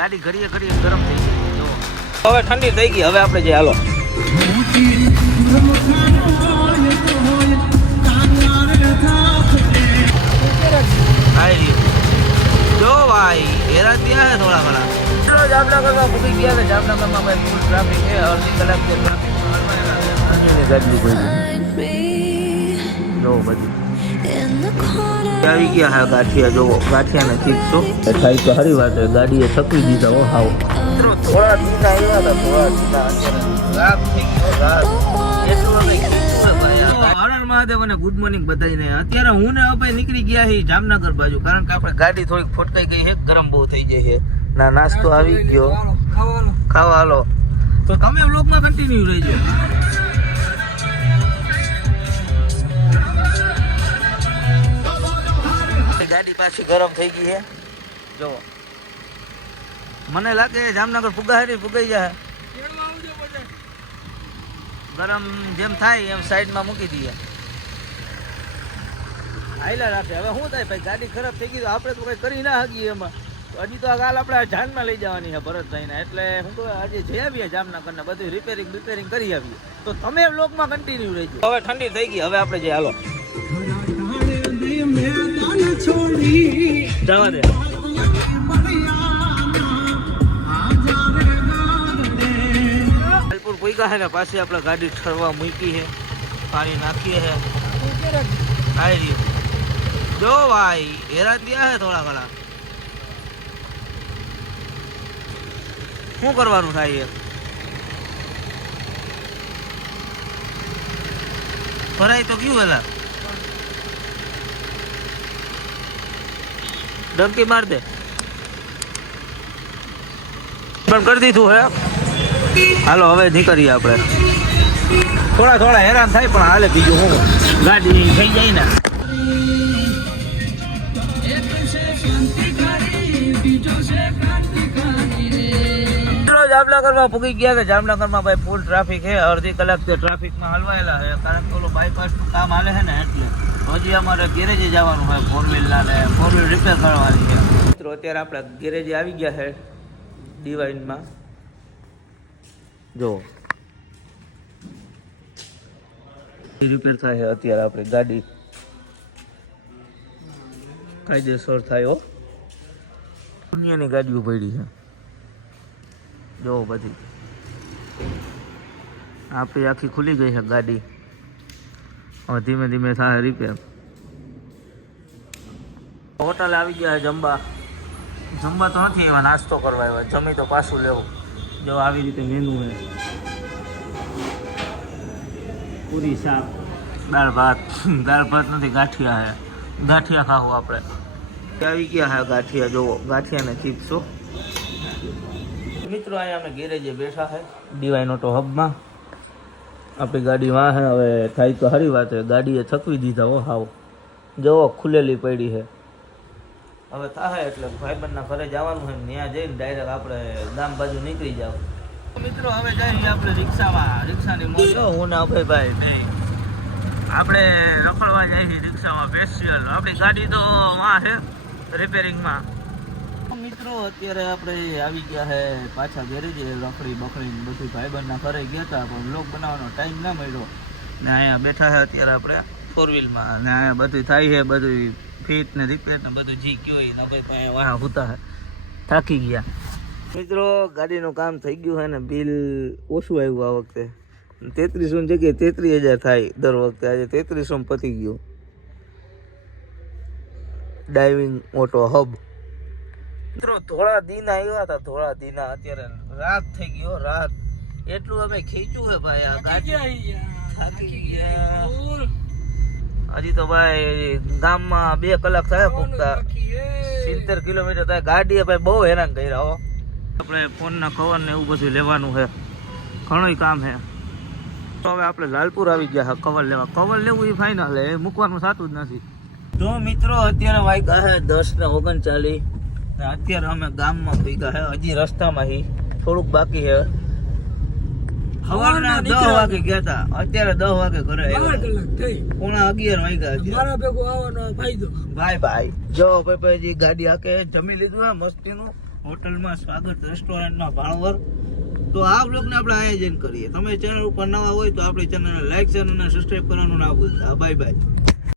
ગાડી ઘડીએ ઘડીએ ગરમ થઈ ગઈ. હવે ઠંડી થઈ ગઈ હવે આપણે જે હાલો. જો ભાઈ હેરા ત્યાં હે થોડા ઘણા. જામનગરમાં ભૂગી ગયા છે જામનગરમાં ભાઈ ફૂલ ટ્રાફિક છે અડધી કલાક છે ટ્રાફિક જો બધી. આવી ગયા હા ગાંઠિયા જોવો ગાંઠિયાને ચીપસો થાય તો હરી વાત છે ગાડીએ થકી દીધા હો હાવ. થોડા દીના આવ્યા હતા થોડા દીના રાત થઈ ગયો રાત. મહાદેવ અને ગુડ મોર્નિંગ બધાને અત્યારે હું ને અભય નીકળી ગયા છીએ જામનગર બાજુ કારણ કે આપણે ગાડી થોડીક ફોટકાઈ ગઈ છે ગરમ બહુ થઈ જાય છે ના નાસ્તો આવી ગયો. ખાવા હાલો. તો તમે વ્લોગમાં કન્ટિન્યુ રહેજો. ગાડી પાછી ગરમ થઈ ગઈ છે જો મને લાગે જામનગર ફુગાહારી ફુગાઈ જાય ગરમ જેમ થાય એમ સાઈડમાં મૂકી દઈએ. આયલા રાખે. હવે શું થાય ભાઈ? ગાડી ખરાબ થઈ ગઈ તો આપણે તો કઈ કરી ના શકીએ એમાં. હજી તો આ ગાલ આપણે જાનમાં લઈ જવાની છે ભરતભાઈને એટલે હું તો આજે જઈ આવીએ જામનગરને બધું રિપેરિંગ રિપેરિંગ કરી આવીએ. તો તમે બ્લોગમાં કન્ટિન્યુ રહેજો. હવે ઠંડી થઈ ગઈ. હવે આપણે જઈ હાલો. જવા દે લાલપુર પૂગ્યા છે ને પાછી આપણે ગાડી ઠરવા મૂકી છે પાણી નાખીએ છે આવી રહ્યું જો ભાઈ હેરા ત્યાં છે થોડા ઘણા શું કરવાનું થાય એ ભરાય તો કયું વેલા ડંકી માર દે. પણ કરી દીધું હે. હાલો, હવે નીકળીએ આપણે. થોડા થોડા હેરાન થાય, પણ હાલે બીજું હું. ગાડી થઈ જાય ને. ચલો જામનગરમાં પૂગી ગયા છે. જામનગરમાં ભાઈ ફૂલ ટ્રાફિક છે. અડધી કલાક તે ટ્રાફિકમાં હલવાયેલા છે. કારણ કે ઓલું બાયપાસનું કામ હાલે છે ને એટલે હજી અમારે ગેરેજે જવાનું હોય ફોર વ્હીલના ને ફોર વ્હીલ રિપેર કરવાની છે. મિત્રો, અત્યારે આપણે ગેરેજે આવી ગયા છે ડિવાઇનમાં જો. રિપેર થાય છે અત્યારે આપણે ગાડી. કાયદેસર થાય હો. દુનિયાની ગાડીઓ પડી છે. જો બધી. આપણી આખી ખુલી ગઈ છે ગાડી. હવે ધીમે ધીમે થાય રિપેર હોટલ આવી ગયા જમવા જમવા તો નથી એમાં નાસ્તો કરવા આવ્યા. જમી તો પાછું લેવું. જો આવી રીતે મેનુ હોય પૂરી શાક, દાળ ભાત. દાળ ભાત નથી, ગાંઠિયા છે. ગાંઠિયા ખાવું આપણે. આવી ગયા હા ગાંઠિયા જોવો ગાંઠિયા ને ચીપ્સો મિત્રો અહીંયા અમે ગેરેજે બેઠા છે. ડીવાયનો ઓટો હબમાં. આપણી ગાડી વાં હવે થાય તો સારી વાત. છે ગાડીએ થકવી દીધા, હો, હાવ. જવો ખુલેલી પડી છે. હવે થાય એટલે ભાઈબંધના ઘરે જવાનું હોય ત્યાં જઈને ડાયરેક્ટ આપણે ગામ બાજુ નીકળી જાવ. મિત્રો, હવે જઈએ આપણે રિક્ષામાં, રિક્ષાની મોજ. હું ના ભાઈ ભાઈ નહીં આપણે રખડવા જઈએ રિક્ષામાં સ્પેશિયલ આપણી ગાડી તો વાં છે રિપેરિંગમાં મિત્રો, અત્યારે આપણે આવી ગયા છે પાછા ગેરેજે, રખડી બખડી ને બધું ભાઈબંધના ઘરે ગયા હતા, પણ બ્લોગ બનાવવાનો ટાઈમ ના મળ્યો. ને અહીંયા બેઠા છે અત્યારે આપણે ફોર વ્હીલમાં અને અહીંયા બધું થાય છે બધું ફીટ ને રિપેર ને બધું જી કયો હોય ભાઈ પાસે વાહ હોતા છે થાકી ગયા. મિત્રો, ગાડીનું કામ થઈ ગયું છે ને બિલ ઓછું આવ્યું આ વખતે. તેત્રીસો ની જગ્યાએ તેત્રીસ હજાર થાય દર વખતે. આજે તેત્રીસો પતી ગયું. ડાઇવિંગ ઓટો હબ મિત્રો થોડા દિન આવ્યા હતા ધોળા દિના. અત્યારે રાત થઈ ગયો રાત. એટલું અમે ખીચ્યું છે ભાઈ આ ગાડી. થાકી ગયા. હજી તો ભાઈ ગામમાં બે કલાક થાય પૂગતા સિત્તેર કિલોમીટર થાય. ગાડીએ ભાઈ બહુ હેરાન કર્યા હો. આપણે ફોનના કવર ને એવું બધું લેવાનું છે ઘણું કામ છે તો હવે આપણે લાલપુર આવી ગયા કવર લેવા. કવર લેવું એ ફાઇનલ એ મૂકવાનું સાચું જ નથી. તો મિત્રો અત્યારે વાગ્યા દસ ને ઓગણચાલીસ. ને અત્યારે અમે ગામમાં ભેગા હે હજી રસ્તામાં હી. થોડુંક બાકી છે સવારના દસ વાગે ગયા હતા. અત્યારે દસ વાગે ઘરે પોણા અગિયાર વાગ્યા મારા ભેગો આવવાનો ફાયદો. ભાઈ ભાઈ. જો ભાઈ ભાઈ ગાડી આકે જમી લીધું હે મસ્તીનું. હોટલમાં સ્વાગત રેસ્ટોરન્ટમાં ભાણવર. તો આ બ્લોગને આપણે આયોજન કરીએ. તમે ચેનલ ઉપર નવા હોય તો આપણી ચેનલને લાઈક શેર અને સબસ્ક્રાઇબ કરવાનું ના ભૂલતા. Bye bye